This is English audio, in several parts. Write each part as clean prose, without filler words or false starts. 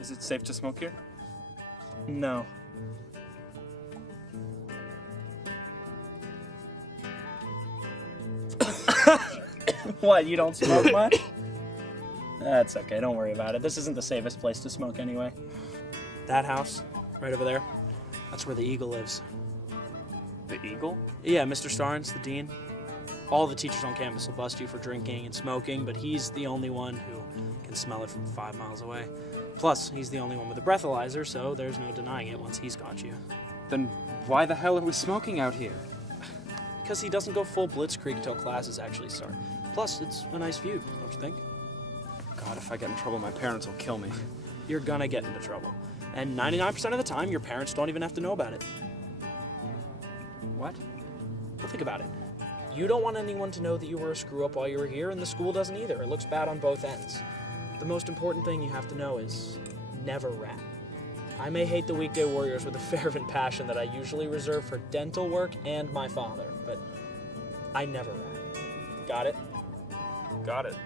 Is it safe to smoke here? No. What, you don't smoke much? That's okay, don't worry about it. This isn't the safest place to smoke anyway. That house, right over there, that's where the Eagle lives. The Eagle? Yeah, Mr. Starnes, the dean. All the teachers on campus will bust you for drinking and smoking, but he's the only one who can smell it from 5 miles away. Plus, he's the only one with a breathalyzer, so there's no denying it once he's got you. Then why the hell are we smoking out here? Because he doesn't go full blitzkrieg until classes actually start. Plus, it's a nice view, don't you think? God, if I get in trouble, my parents will kill me. You're gonna get into trouble. And 99% of the time, your parents don't even have to know about it. What? Well, think about it. You don't want anyone to know that you were a screw-up while you were here, and the school doesn't either. It looks bad on both ends. The most important thing you have to know is never rat. I may hate the weekday warriors with a fervent passion that I usually reserve for dental work and my father, but I never rat. Got it? Got it.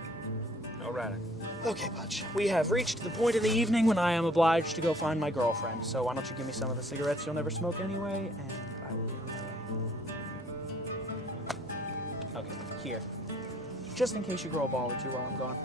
No ratting. Okay, Butch. We have reached the point in the evening when I am obliged to go find my girlfriend, so why don't you give me some of the cigarettes you'll never smoke anyway, and I will be on my way. Okay, here. Just in case you grow a ball or two while I'm gone.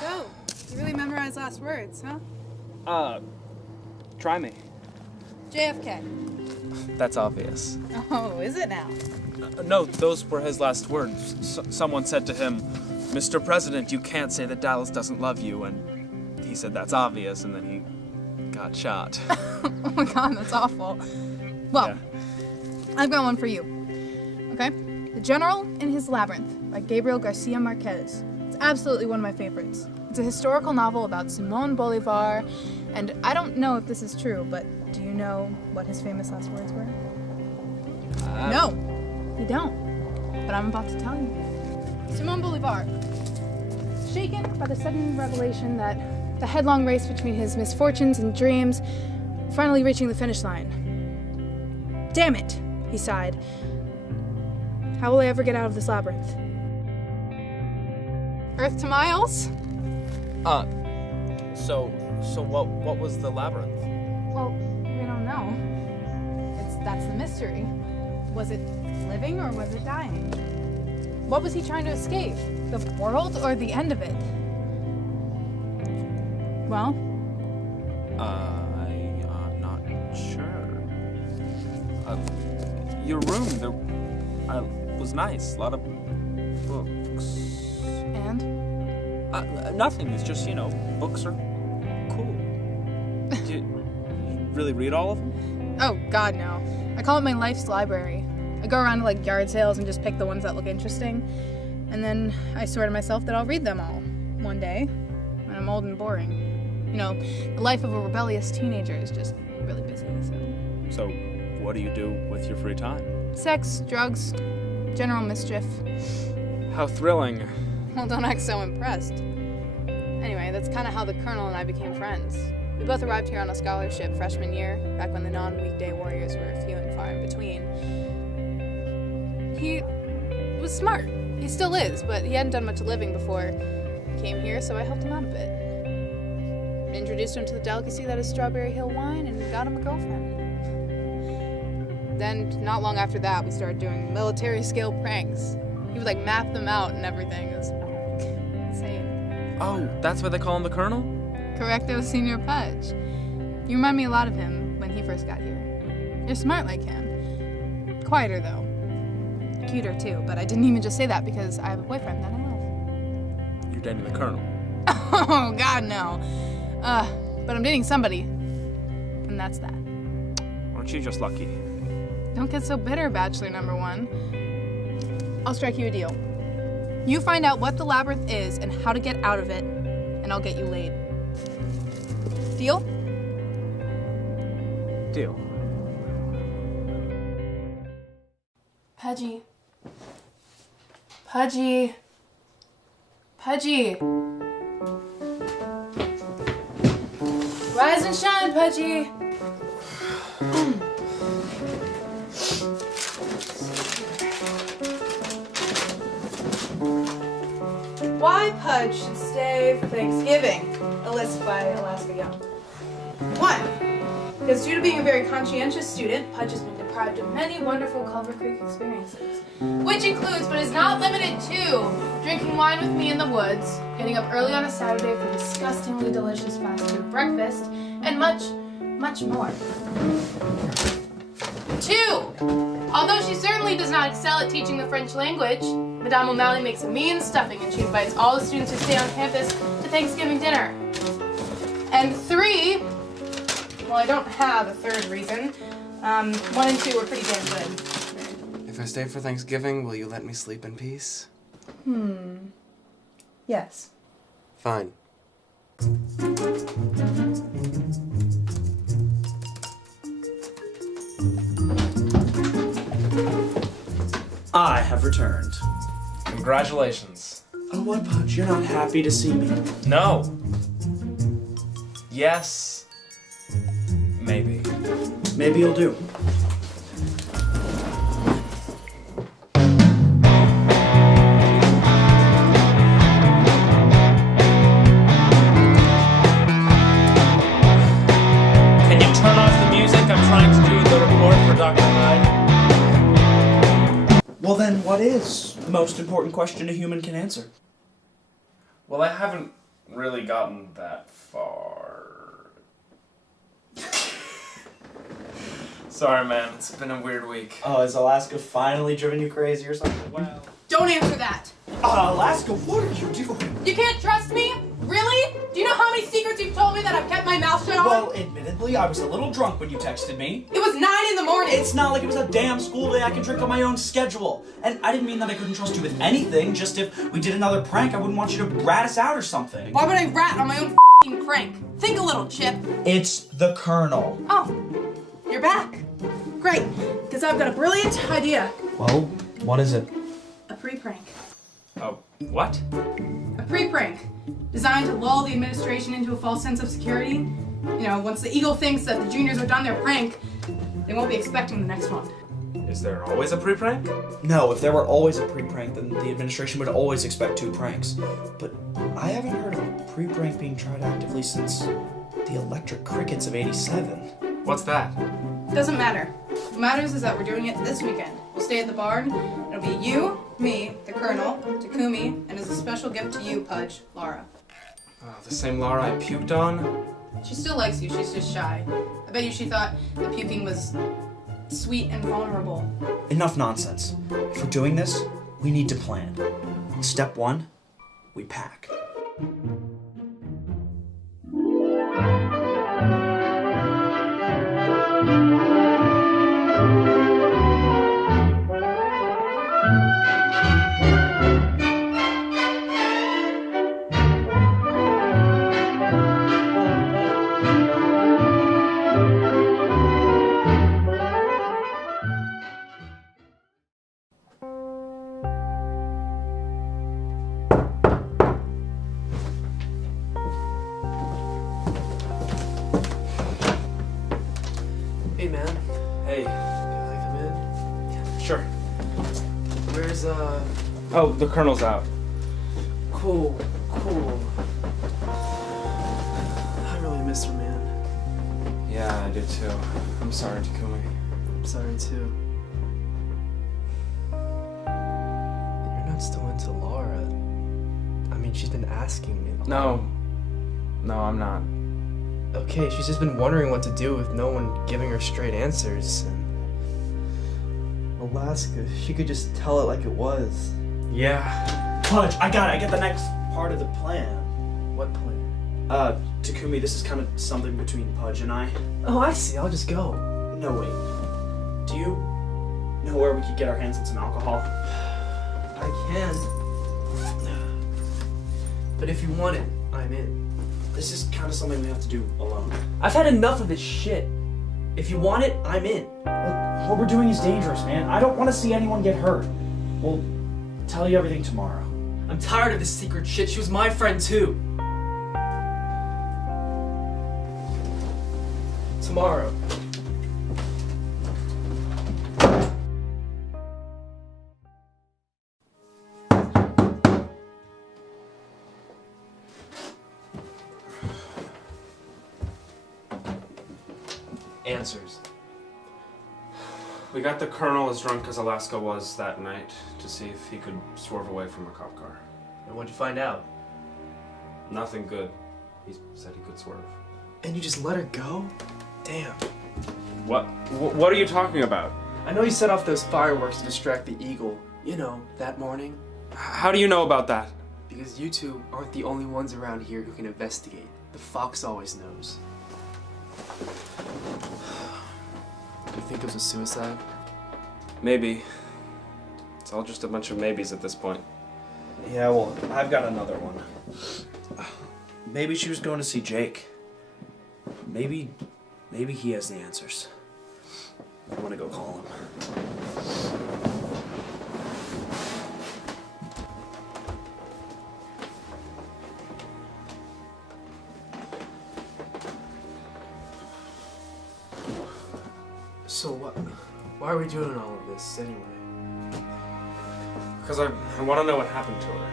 So, you really memorized last words, huh? Try me. JFK. That's obvious. Oh, is it now? No, those were his last words. Someone said to him, "Mr. President, you can't say that Dallas doesn't love you," and he said that's obvious, and then he got shot. Oh my god, that's awful. Well, Yeah. I've got one for you. Okay? The General in His Labyrinth by Gabriel Garcia Marquez. It's absolutely one of my favorites. It's a historical novel about Simon Bolivar, and I don't know if this is true, but do you know what his famous last words were? No, you don't. But I'm about to tell you. Simon Bolivar, shaken by the sudden revelation that the headlong race between his misfortunes and dreams, finally reaching the finish line. Damn it, he sighed. How will I ever get out of this labyrinth? Earth to Miles? So what was the labyrinth? Well, we don't know. That's the mystery. Was it living or was it dying? What was he trying to escape? The world or the end of it? Well? I'm not sure. Your room, was nice. A lot of books. And? Nothing. It's just, books are cool. Do you really read all of them? Oh, God, no. I call it my life's library. I go around to yard sales and just pick the ones that look interesting. And then I swear to myself that I'll read them all one day when I'm old and boring. The life of a rebellious teenager is just really busy, So, what do you do with your free time? Sex, drugs, general mischief. How thrilling. Well, don't act so impressed. Anyway, that's kind of how the Colonel and I became friends. We both arrived here on a scholarship freshman year, back when the non-weekday warriors were few and far in between. He was smart. He still is, but he hadn't done much living before he came here, so I helped him out a bit. Introduced him to the delicacy that is Strawberry Hill wine and got him a girlfriend. Then, not long after that, we started doing military-scale pranks. He would, map them out and everything. It was insane. Oh, that's why they call him the Colonel? Correcto, Senior Pudge. You remind me a lot of him when he first got here. You're smart like him. Quieter, though. cuter too, but I didn't even just say that because I have a boyfriend that I love. You're dating the Colonel. Oh, God, no. But I'm dating somebody, and that's that. Aren't you just lucky? Don't get so bitter, Bachelor number 1. I'll strike you a deal. You find out what the labyrinth is and how to get out of it, and I'll get you laid. Deal? Deal. Pudgy. Pudgy. Pudgy. Rise and shine, Pudgy. Why Pudge should stay for Thanksgiving. A list by Alaska Young. 1. Because due to being a very conscientious student, Pudge has been deprived of many wonderful Culver Creek experiences, which includes, but is not limited to, drinking wine with me in the woods, getting up early on a Saturday for disgustingly delicious fast food breakfast, and much, much more. 2. Although she certainly does not excel at teaching the French language, Madame O'Malley makes a mean stuffing and she invites all the students who stay on campus to Thanksgiving dinner. And 3, well, I don't have a third reason. 1 and 2 were pretty damn good. If I stay for Thanksgiving, will you let me sleep in peace? Yes. Fine. I have returned. Congratulations. Oh, what, Pudge? You're not happy to see me? No. Yes. Maybe. Maybe you'll do. Can you turn off the music? I'm trying to do the report for Dr. Hyde. Well, then, what is the most important question a human can answer? Well, I haven't really gotten that far. Sorry, man. It's been a weird week. Oh, has Alaska finally driven you crazy or something? Well, Don't answer that. Alaska, what are you doing? You can't trust me? Really? Do you know how many secrets you've told me that I've kept my mouth shut on? Well, admittedly, I was a little drunk when you texted me. It was 9 in the morning. It's not like it was a damn school day. I can drink on my own schedule. And I didn't mean that I couldn't trust you with anything. Just if we did another prank, I wouldn't want you to rat us out or something. Why would I rat on my own f***ing prank? Think a little, Chip. It's the Colonel. Oh, you're back. Great, because I've got a brilliant idea. Well, what is it? A pre-prank. oh, what? A pre-prank. Designed to lull the administration into a false sense of security. You know, once the Eagle thinks that the juniors are done their prank, they won't be expecting the next one. Is there always a pre-prank? No, if there were always a pre-prank, then the administration would always expect 2 pranks. But I haven't heard of a pre-prank being tried actively since the electric crickets of '87. What's that? Doesn't matter. What matters is that we're doing it this weekend. We'll stay at the barn. It'll be you, me, the Colonel, Takumi, and as a special gift to you, Pudge, Laura. The same Laura I puked on? She still likes you, she's just shy. I bet you she thought the puking was sweet and vulnerable. Enough nonsense. If we're doing this, we need to plan. Step 1, we pack. Hey man, Hey. can I come in? Sure. Where's Oh, the Colonel's out. cool. I really miss her, man. Yeah, I did too. I'm sorry, Takumi. I'm sorry too. You're not still into Laura. I mean, she's been asking me. No, I'm not. Okay, she's just been wondering what to do with no one giving her straight answers. And Alaska, she could just tell it like it was. Yeah. Pudge, I got it. I get the next part of the plan. What plan? Takumi, this is kind of something between Pudge and I. Oh, I see. I'll just go. No, wait. Do you know where we could get our hands on some alcohol? I can. But if you want it, I'm in. This is kind of something we have to do alone. I've had enough of this shit. If you want it, I'm in. Look, what we're doing is dangerous, man. I don't want to see anyone get hurt. We'll tell you everything tomorrow. I'm tired of this secret shit. She was my friend too. Tomorrow. Answers. We got the colonel as drunk as Alaska was that night to see if he could swerve away from a cop car. And what'd you find out? Nothing good. He said he could swerve. And you just let her go? Damn. What are you talking about? I know you set off those fireworks to distract the eagle. You know, that morning. How do you know about that? Because you two aren't the only ones around here who can investigate. The fox always knows. You think it was a suicide? Maybe. It's all just a bunch of maybes at this point. Yeah, well, I've got another one. Maybe she was going to see Jake. Maybe he has the answers. I'm gonna go call him. So what? Why are we doing all of this anyway? Because I want to know what happened to her.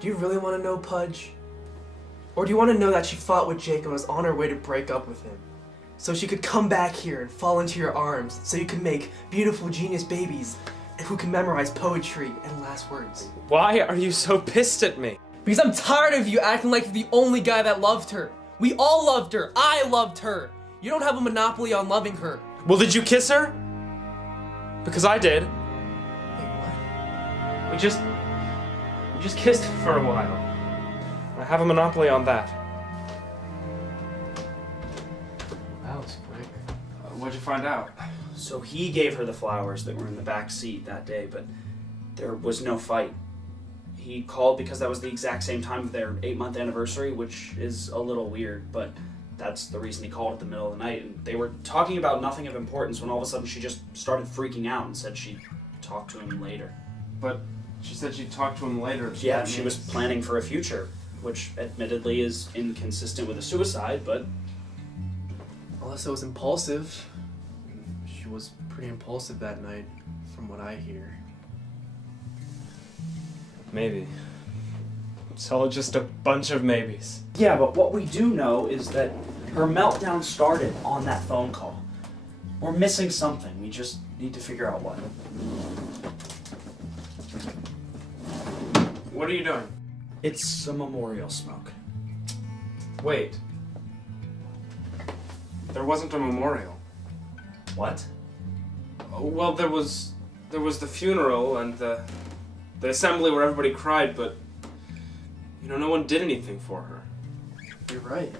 Do you really want to know, Pudge? Or do you want to know that she fought with Jake and was on her way to break up with him? So she could come back here and fall into your arms, so you can make beautiful genius babies who can memorize poetry and last words. Why are you so pissed at me? Because I'm tired of you acting like you're the only guy that loved her. We all loved her. I loved her. You don't have a monopoly on loving her. Well, did you kiss her? Because I did. Wait, what? We just kissed for a while. I have a monopoly on that. That was quick. What'd you find out? So he gave her the flowers that were in the back seat that day, but there was no fight. He called because that was the exact same time of their 8-month anniversary, which is a little weird, but that's the reason he called at the middle of the night. And they were talking about nothing of importance when all of a sudden she just started freaking out and said she'd talk to him later. But she said she'd talk to him later. Yeah, she was planning for a future, which admittedly is inconsistent with a suicide, but... Unless it was impulsive. She was pretty impulsive that night, from what I hear. Maybe. It's all just a bunch of maybes. Yeah, but what we do know is that her meltdown started on that phone call. We're missing something. We just need to figure out what. What are you doing? It's a memorial smoke. Wait. There wasn't a memorial. What? Well, there was the funeral and the assembly where everybody cried, but no one did anything for her. You're right.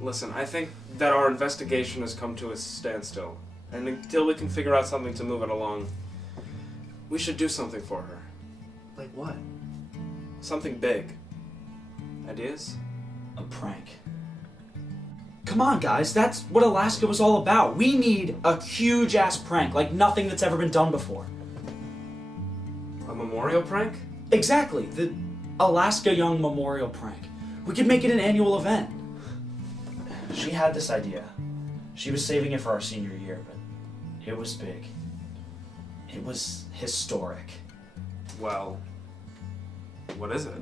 Listen, I think that our investigation has come to a standstill, and until we can figure out something to move it along, we should do something for her. Like what? Something big. Ideas? A prank. Come on, guys, that's what Alaska was all about. We need a huge-ass prank, like nothing that's ever been done before. A memorial prank? Exactly, the Alaska Young Memorial Prank. We could make it an annual event. She had this idea. She was saving it for our senior year, but it was big. It was historic. Well, what is it?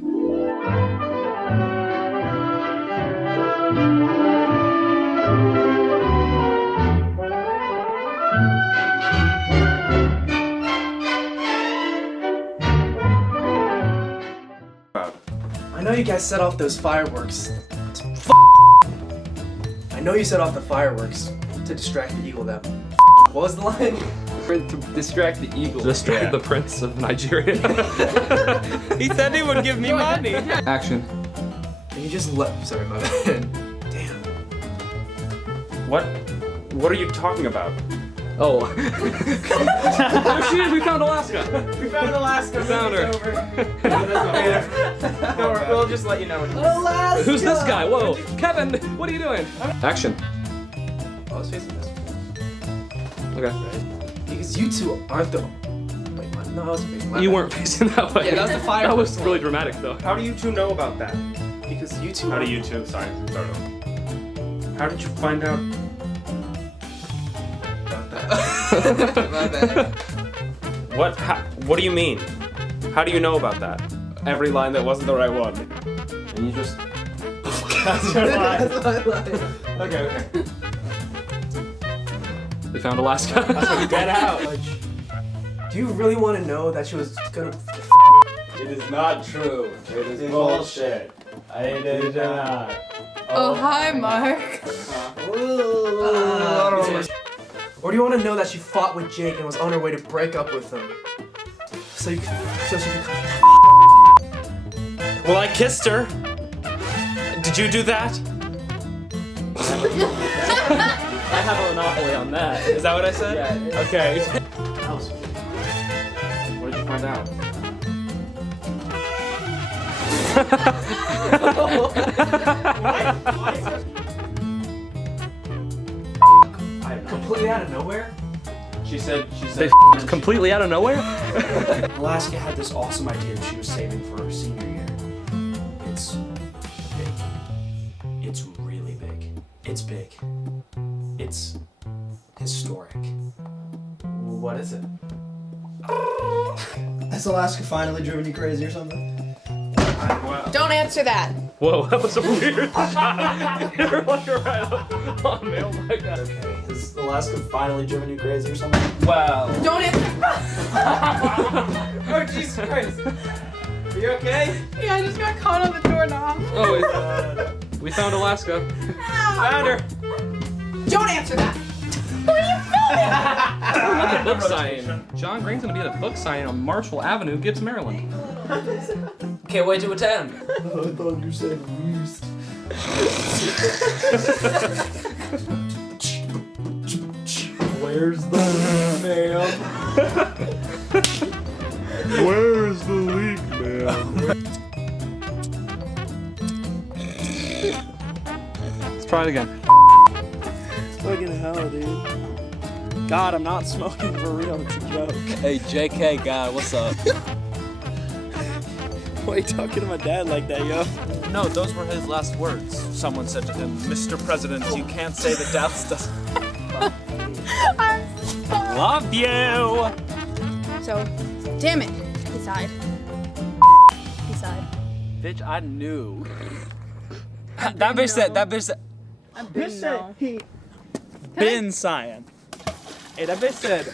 I know you guys set off those fireworks. I know you set off the fireworks to distract the eagle that What was the line? To distract the eagle. Distract the prince of Nigeria. He said he would give me money. Action. And you just left. Sorry, my bad. Damn. What are you talking about? Oh. There she is, we found Alaska. We found Alaska. We found her. Don't worry, we'll just let you know when you Alaska! Who's this guy? Whoa, Kevin, what are you doing? Action. I was facing this Okay. because you two aren't the. Wait, what? No, I wasn't facing. My You bad. weren't facing that way. Yeah, that was the fire. That was really dramatic, though. How do you two know about that? Because you two. How do you two? Sorry, start over. How did you find out? My bad. What do you mean? How do you know about that? Every line that wasn't the right one. And you just... That's your line. That's my line. Okay. We found Alaska. Get out. Do you really want to know that she was gonna? It is not true. It is bullshit. I did not. Oh, hi, Mark. Or do you want to know that she fought with Jake and was on her way to break up with him? So she could come. Well, I kissed her. Did you do that? I have a monopoly on that. Is that what I said? Yeah. Okay. What did you find out? Completely out of nowhere? She said. They completely out of nowhere? Alaska had this awesome idea that she was saving for her senior year. It's big. It's really big. It's big. It's historic. What is it? Has Alaska finally driven you crazy or something? Don't answer that. Whoa, that was a weird shot. You're like right on me. Oh my god. Okay. Has Alaska finally driven you crazy or something? Wow. Don't answer. Oh, Jesus Christ. Are you okay? Yeah, I just got caught on the doorknob. Oh, we found Alaska. Found her. Don't answer that. Book signing. John Green's gonna be at a book signing on Marshall Avenue, Gibbs, Maryland. Can't wait to attend. I thought you said roost. Where's the ma'am? Where's the leak, man? Let's try it again. Fucking hell, dude. God, I'm not smoking for real. It's a joke. Hey, JK guy, what's up? Why are you talking to my dad like that, yo? No, those were his last words. Someone said to him, Mr. President, you can't say that Dallas doesn't love you. So, damn it. He sighed. He sighed. Bitch, I knew. That bitch said, I didn't know. been sighing. Hey, that bitch said,